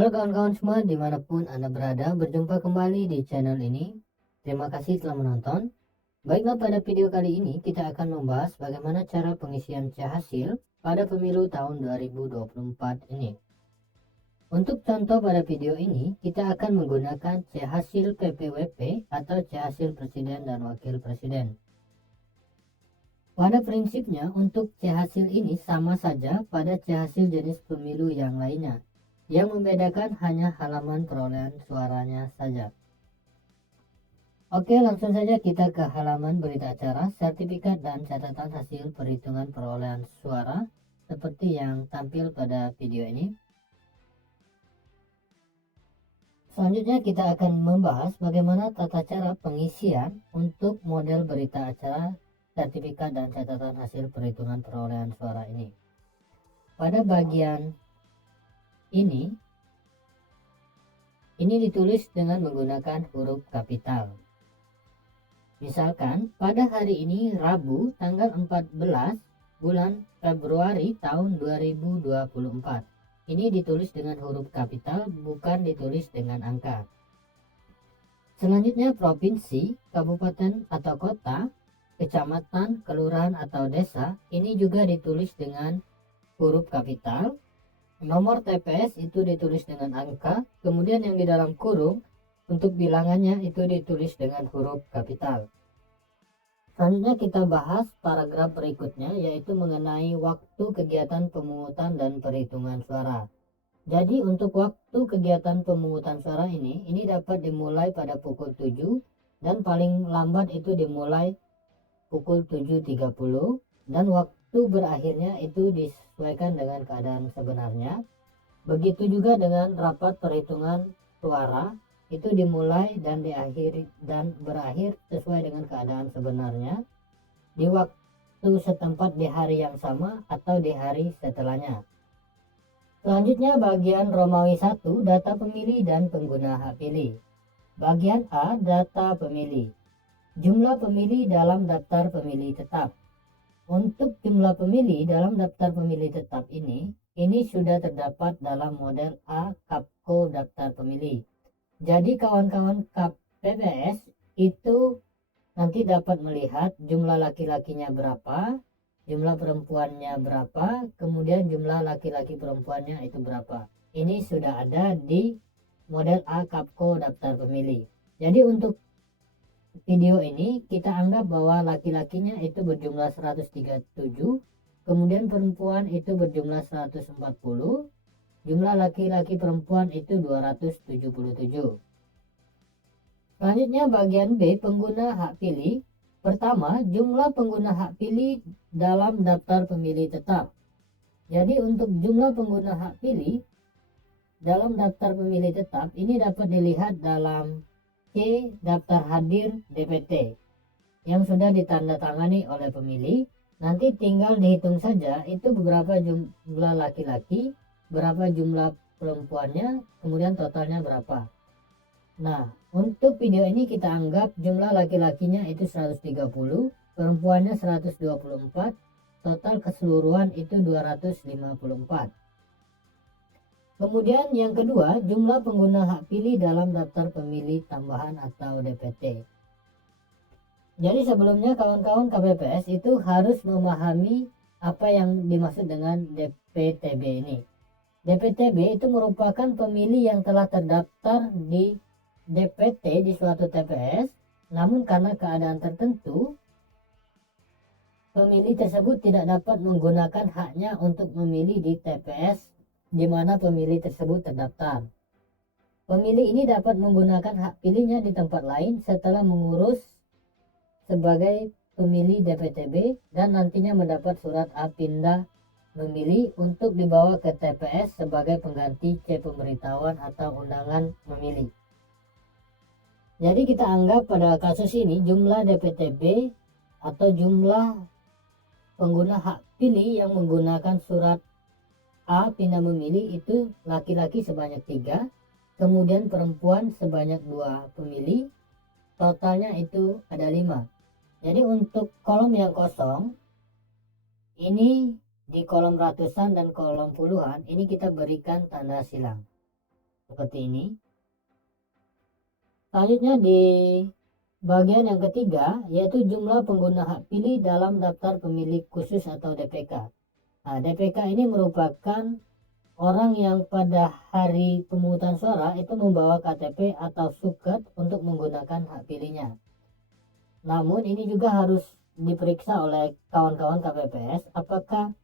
Halo kawan-kawan semua, dimanapun Anda berada, berjumpa kembali di channel ini. Terima kasih telah menonton. Baiklah, pada video kali ini kita akan membahas bagaimana cara pengisian C hasil pada pemilu tahun 2024 ini. Untuk contoh pada video ini, kita akan menggunakan C hasil PPWP atau C hasil Presiden dan Wakil Presiden. Pada prinsipnya, untuk C hasil ini sama saja pada C hasil jenis pemilu yang lainnya. Yang membedakan hanya halaman perolehan suaranya saja. Oke, langsung saja kita ke halaman berita acara, sertifikat dan catatan hasil perhitungan perolehan suara seperti yang tampil pada video ini. Selanjutnya kita akan membahas bagaimana tata cara pengisian untuk model berita acara, sertifikat dan catatan hasil perhitungan perolehan suara ini. Pada bagian ini ditulis dengan menggunakan huruf kapital. Misalkan pada hari ini Rabu tanggal 14 bulan Februari tahun 2024. Ini ditulis dengan huruf kapital, bukan ditulis dengan angka. Selanjutnya provinsi, kabupaten atau kota, kecamatan, kelurahan atau desa, ini juga ditulis dengan huruf kapital. Nomor TPS itu ditulis dengan angka, kemudian yang di dalam kurung untuk bilangannya itu ditulis dengan huruf kapital. Selanjutnya kita bahas paragraf berikutnya, yaitu mengenai waktu kegiatan pemungutan dan perhitungan suara. Jadi untuk waktu kegiatan pemungutan suara ini dapat dimulai pada pukul 7 dan paling lambat itu dimulai pukul 7.30 dan waktu berakhirnya itu disesuaikan dengan keadaan sebenarnya. Begitu juga dengan rapat perhitungan suara, itu dimulai dan diakhiri dan berakhir sesuai dengan keadaan sebenarnya di waktu setempat di hari yang sama atau di hari setelahnya. Selanjutnya bagian Romawi 1, data pemilih dan pengguna hak pilih. Bagian A, data pemilih. Jumlah pemilih dalam daftar pemilih tetap. Untuk jumlah pemilih dalam daftar pemilih tetap ini sudah terdapat dalam model A Kapko daftar pemilih. Jadi kawan-kawan KPPS itu nanti dapat melihat jumlah laki-lakinya berapa, jumlah perempuannya berapa, kemudian jumlah laki-laki perempuannya itu berapa. Ini sudah ada di model A Kapko daftar pemilih. Jadi untuk video ini kita anggap bahwa laki-lakinya itu berjumlah 137, kemudian perempuan itu berjumlah 140, jumlah laki-laki perempuan itu 277. Selanjutnya bagian B, pengguna hak pilih. Pertama, jumlah pengguna hak pilih dalam daftar pemilih tetap. Jadi untuk jumlah pengguna hak pilih dalam daftar pemilih tetap ini dapat dilihat dalam C, daftar hadir DPT yang sudah ditandatangani oleh pemilih. Nanti tinggal dihitung saja itu beberapa jumlah laki-laki, berapa jumlah perempuannya, kemudian totalnya berapa. Nah, untuk video ini kita anggap jumlah laki-lakinya itu 130, perempuannya 124, total keseluruhan itu 254. Kemudian yang kedua, jumlah pengguna hak pilih dalam daftar pemilih tambahan atau DPT. Jadi sebelumnya kawan-kawan KPPS itu harus memahami apa yang dimaksud dengan DPTB ini. DPTB itu merupakan pemilih yang telah terdaftar di DPT di suatu TPS, namun karena keadaan tertentu, pemilih tersebut tidak dapat menggunakan haknya untuk memilih di TPS di mana pemilih tersebut terdaftar. Pemilih ini dapat menggunakan hak pilihnya di tempat lain setelah mengurus sebagai pemilih DPTB dan nantinya mendapat surat A pindah memilih untuk dibawa ke TPS sebagai pengganti C pemberitahuan atau undangan memilih. Jadi kita anggap pada kasus ini jumlah DPTB atau jumlah pengguna hak pilih yang menggunakan surat A pindah memilih itu laki-laki sebanyak 3, kemudian perempuan sebanyak 2 pemilih, totalnya itu ada 5. Jadi untuk kolom yang kosong ini di kolom ratusan dan kolom puluhan ini kita berikan tanda silang. seperti ini. Selanjutnya di bagian yang ketiga yaitu jumlah pengguna hak pilih dalam daftar pemilih khusus atau DPK. Nah, DPK ini merupakan orang yang pada hari pemungutan suara itu membawa KTP atau suket untuk menggunakan hak pilihnya. Namun ini juga harus diperiksa oleh kawan-kawan KPPS apakah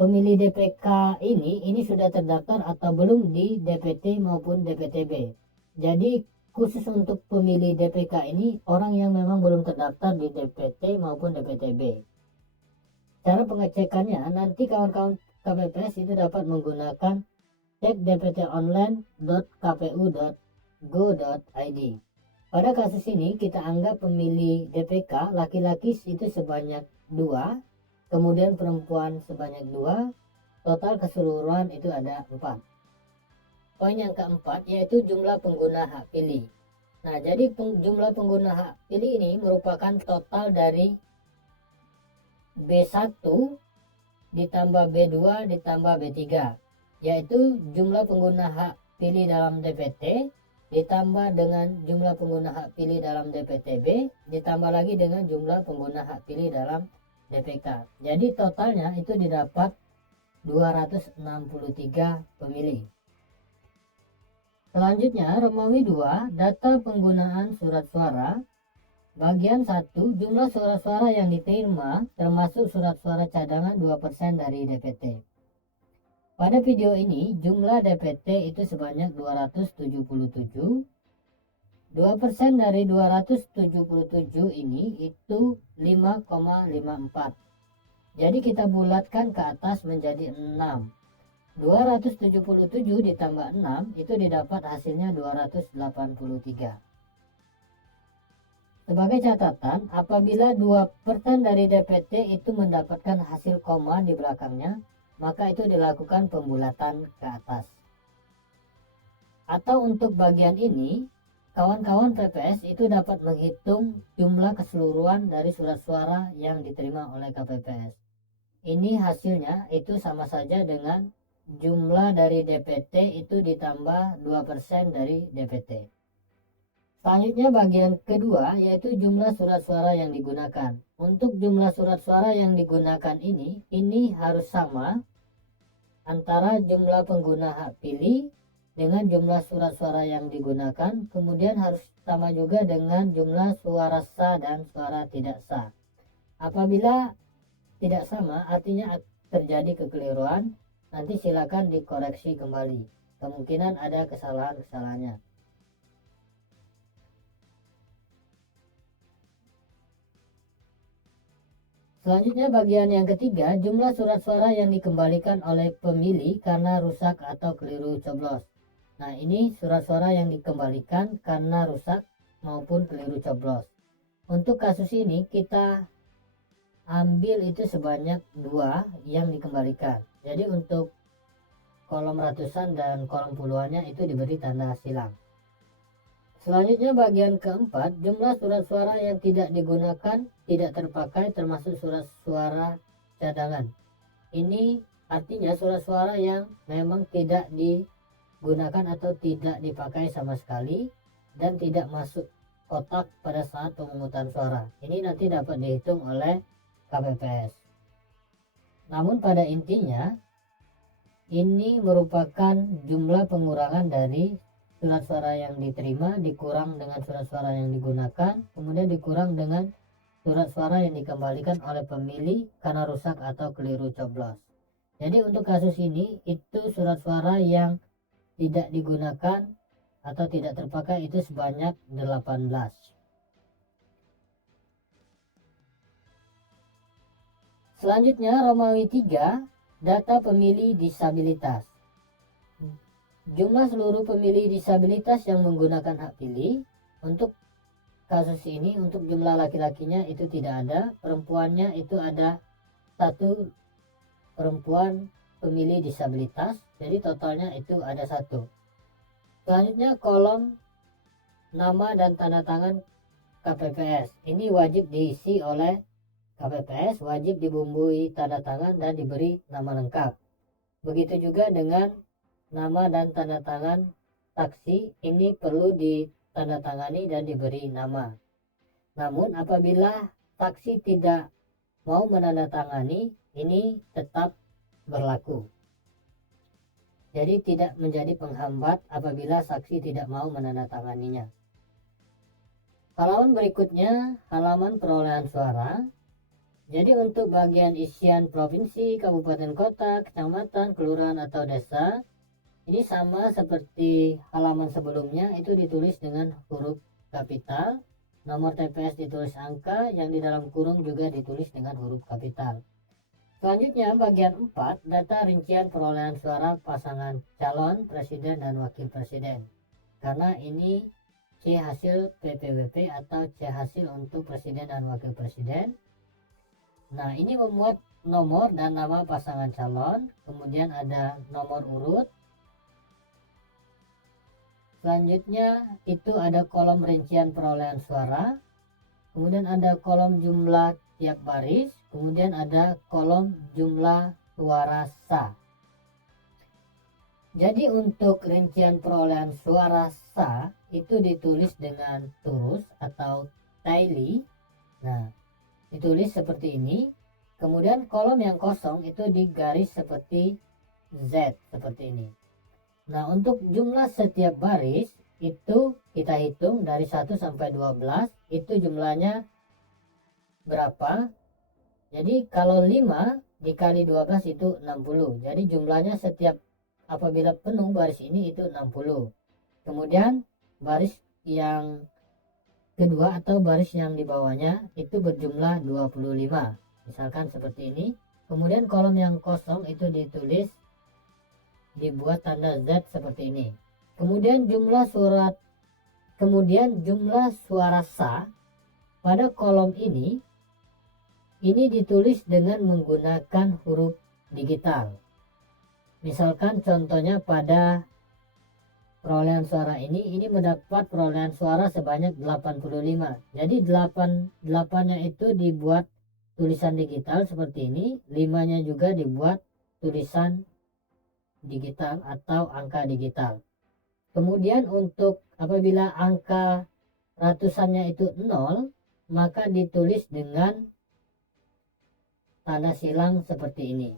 pemilih DPK ini sudah terdaftar atau belum di DPT maupun DPTB. Jadi khusus untuk pemilih DPK ini orang yang memang belum terdaftar di DPT maupun DPTB. Cara pengecekannya nanti kawan-kawan KPPS itu dapat menggunakan cek dptonline.kpu.go.id. Pada kasus ini kita anggap pemilih DPK laki-laki itu sebanyak 2, kemudian perempuan sebanyak 2, total keseluruhan itu ada 4. Poin yang keempat yaitu jumlah pengguna hak pilih. Nah, jadi jumlah pengguna hak pilih ini merupakan total dari B1 ditambah B2 ditambah B3, yaitu jumlah pengguna hak pilih dalam DPT ditambah dengan jumlah pengguna hak pilih dalam DPTB ditambah lagi dengan jumlah pengguna hak pilih dalam DPK. Jadi totalnya itu didapat 263 pemilih. Selanjutnya Romawi 2, data penggunaan surat suara. Bagian 1, jumlah surat-suara yang diterima termasuk surat suara cadangan 2% dari DPT. Pada video ini jumlah DPT itu sebanyak 277. 2% dari 277 ini itu 5,54. Jadi kita bulatkan ke atas menjadi 6. 277 ditambah 6 itu didapat hasilnya 283. Sebagai catatan, apabila 2% dari DPT itu mendapatkan hasil koma di belakangnya, maka itu dilakukan pembulatan ke atas. Atau untuk bagian ini, kawan-kawan PPS itu dapat menghitung jumlah keseluruhan dari surat suara yang diterima oleh KPPS. Ini hasilnya itu sama saja dengan jumlah dari DPT itu ditambah 2% dari DPT. Selanjutnya bagian kedua yaitu jumlah surat suara yang digunakan. Untuk jumlah surat suara yang digunakan ini harus sama antara jumlah pengguna hak pilih dengan jumlah surat suara yang digunakan, kemudian harus sama juga dengan jumlah suara sah dan suara tidak sah. Apabila tidak sama artinya terjadi kekeliruan, nanti silakan dikoreksi kembali. Kemungkinan ada kesalahan-kesalahannya. Selanjutnya bagian yang ketiga, jumlah surat suara yang dikembalikan oleh pemilih karena rusak atau keliru coblos. Nah, ini surat suara yang dikembalikan karena rusak maupun keliru coblos. Untuk kasus ini kita ambil itu sebanyak 2 yang dikembalikan. Jadi untuk kolom ratusan dan kolom puluhannya itu diberi tanda silang. Selanjutnya bagian keempat, jumlah surat suara yang tidak digunakan tidak terpakai termasuk surat suara cadangan. Ini artinya surat suara yang memang tidak digunakan atau tidak dipakai sama sekali dan tidak masuk kotak pada saat pemungutan suara. Ini nanti dapat dihitung oleh KPPS. Namun pada intinya ini merupakan jumlah pengurangan dari surat suara yang diterima dikurang dengan surat suara yang digunakan, kemudian dikurang dengan surat suara yang dikembalikan oleh pemilih karena rusak atau keliru coblos. Jadi untuk kasus ini itu surat suara yang tidak digunakan atau tidak terpakai itu sebanyak 18. Selanjutnya Romawi 3, data pemilih disabilitas. Jumlah seluruh pemilih disabilitas yang menggunakan hak pilih. Untuk kasus ini untuk jumlah laki-lakinya itu tidak ada, perempuannya itu ada 1 perempuan pemilih disabilitas, jadi totalnya itu ada 1. Selanjutnya kolom nama dan tanda tangan KPPS. Ini wajib diisi oleh KPPS, wajib dibumbui tanda tangan dan diberi nama lengkap. Begitu juga dengan nama dan tanda tangan saksi ini perlu ditandatangani dan diberi nama. Namun apabila saksi tidak mau menandatangani, ini tetap berlaku. Jadi tidak menjadi penghambat apabila saksi tidak mau menandatanganinya. Halaman berikutnya, halaman perolehan suara. Jadi untuk bagian isian provinsi, kabupaten, kota, kecamatan, kelurahan atau desa, ini sama seperti halaman sebelumnya, itu ditulis dengan huruf kapital. Nomor TPS ditulis angka, yang di dalam kurung juga ditulis dengan huruf kapital. Selanjutnya bagian 4, data rincian perolehan suara pasangan calon presiden dan wakil presiden. Karena ini C hasil PPWP atau C hasil untuk presiden dan wakil presiden. Nah, ini memuat nomor dan nama pasangan calon, kemudian ada nomor urut. Selanjutnya itu ada kolom rincian perolehan suara, kemudian ada kolom jumlah tiap baris, kemudian ada kolom jumlah suara sah. Jadi untuk rincian perolehan suara sah itu ditulis dengan turus atau tally. Nah, ditulis seperti ini. Kemudian kolom yang kosong itu digaris seperti Z seperti ini. Nah, untuk jumlah setiap baris itu kita hitung dari 1 sampai 12 itu jumlahnya berapa. Jadi kalau 5 dikali 12 itu 60. Jadi jumlahnya setiap apabila penuh baris ini itu 60. Kemudian baris yang kedua atau baris yang di bawahnya itu berjumlah 25. Misalkan seperti ini. Kemudian kolom yang kosong itu dibuat tanda Z seperti ini. Kemudian jumlah suara sah pada kolom ini ditulis dengan menggunakan huruf digital. Misalkan contohnya pada perolehan suara ini mendapat perolehan suara sebanyak 85. Jadi 8-nya itu dibuat tulisan digital seperti ini, 5-nya juga dibuat tulisan digital atau angka digital. Kemudian untuk apabila angka ratusannya itu 0, maka ditulis dengan tanda silang seperti ini.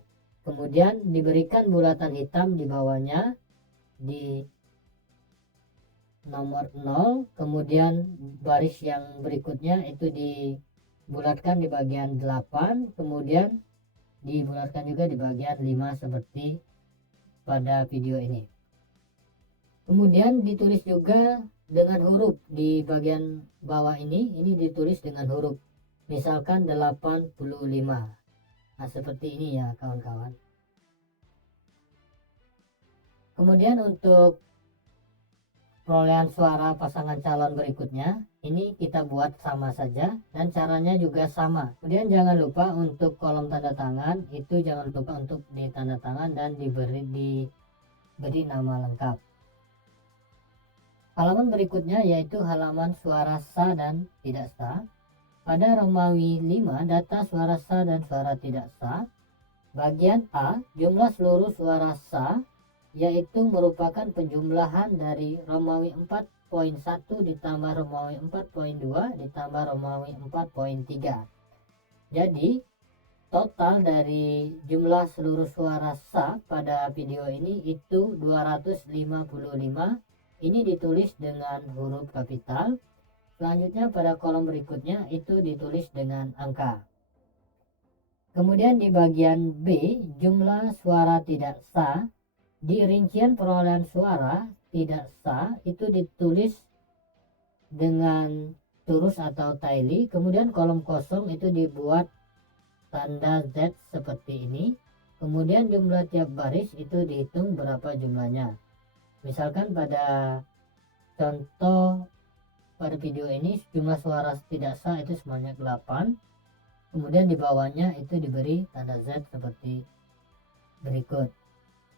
Kemudian diberikan bulatan hitam di bawahnya di nomor 0, kemudian baris yang berikutnya itu dibulatkan di bagian 8, kemudian dibulatkan juga di bagian 5 seperti pada video ini. Kemudian ditulis juga dengan huruf di bagian bawah ini ditulis dengan huruf, misalkan 85. Nah, seperti ini ya kawan-kawan. Kemudian untuk perolehan suara pasangan calon berikutnya ini kita buat sama saja dan caranya juga sama. Kemudian jangan lupa untuk kolom tanda tangan itu jangan lupa untuk ditanda tangan dan diberi nama lengkap. Halaman berikutnya yaitu halaman suara sah dan tidak sah. Pada Romawi 5 data suara sah dan suara tidak sah. Bagian A, jumlah seluruh suara sah, yaitu merupakan penjumlahan dari Romawi 4.1 ditambah Romawi 4.2 ditambah Romawi 4.3. Jadi total dari jumlah seluruh suara sah pada video ini itu 255. Ini ditulis dengan huruf kapital. Selanjutnya pada kolom berikutnya itu ditulis dengan angka. Kemudian di bagian B, jumlah suara tidak sah, di rincian perolehan suara tidak sah itu ditulis dengan turus atau tally. Kemudian kolom kosong itu dibuat tanda Z seperti ini. Kemudian jumlah tiap baris itu dihitung berapa jumlahnya. Misalkan pada contoh pada video ini jumlah suara tidak sah itu sebanyak 8. Kemudian di bawahnya itu diberi tanda Z seperti berikut.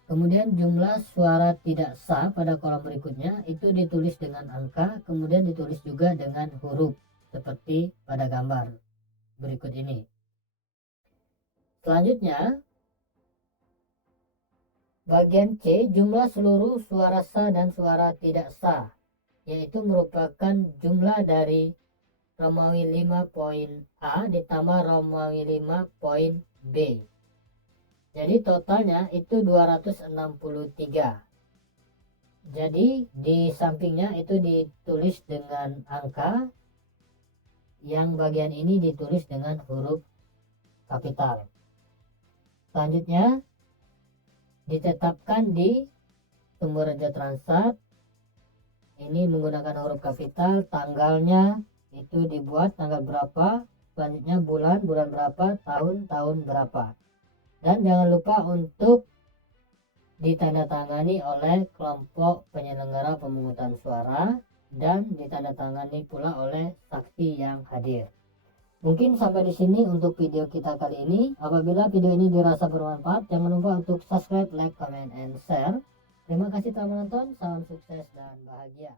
Kemudian jumlah suara tidak sah pada kolom berikutnya itu ditulis dengan angka, kemudian ditulis juga dengan huruf seperti pada gambar berikut ini. Selanjutnya Bagian C, jumlah seluruh suara sah dan suara tidak sah, yaitu merupakan jumlah dari Romawi 5 poin A ditambah Romawi 5 poin B. Jadi totalnya itu 263. Jadi di sampingnya itu ditulis dengan angka, yang bagian ini ditulis dengan huruf kapital. Selanjutnya ditetapkan di sumber Raja Transat ini menggunakan huruf kapital, tanggalnya itu dibuat tanggal berapa, selanjutnya bulan berapa, tahun berapa. Dan jangan lupa untuk ditandatangani oleh kelompok penyelenggara pemungutan suara dan ditandatangani pula oleh saksi yang hadir. Mungkin sampai di sini untuk video kita kali ini. Apabila video ini dirasa bermanfaat, jangan lupa untuk subscribe, like, comment, and share. Terima kasih telah menonton. Salam sukses dan bahagia.